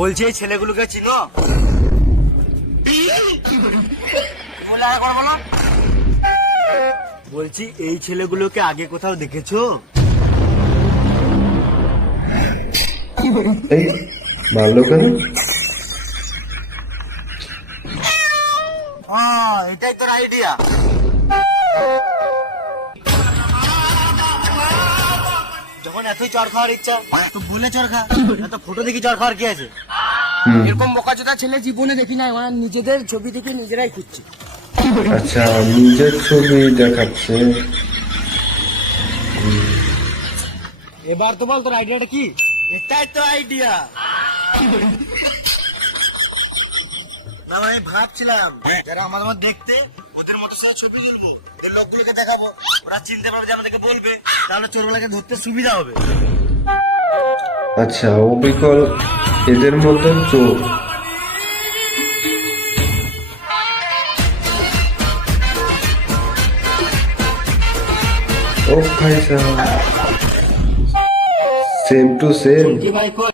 বলছি এই ছেলেগুলোকে চিনো? বলছি এই ছেলেগুলোকে আগে কোথাও দেখেছো? এই মারলো কেন? এটাই তোর আইডিয়া। যখন এতই চড় খাওয়ার ইচ্ছা তো বলে চড় খা, এত ফটো দেখি চড় খাওয়ার কি আছে? এরকম বোকাচোদা ছেলে জীবনে দেখি নাই, ওরা নিজেদের ছবি দেখে নিজেরাই খুঁজছে। আচ্ছা, নিজের ছবি দেখাচ্ছে। এবার তো বল তোর আইডিয়াটা কি? এটাই তো আইডিয়া। না আমি ভাবছিলাম যারা আমাদের মতো দেখতে ওদের মতো সাথে ছবি তুলবো, এই লোকগুলোকে দেখাবো, ওরা চিনতে পারবে যে আমাদেরকে বলবে, তাহলে চোরগুলোকে ধরতে সুবিধা হবে। আচ্ছা, ও বিকল এদের মতো চোর। ও ভাই সাহেব, সেম টু সেম। কি ভাই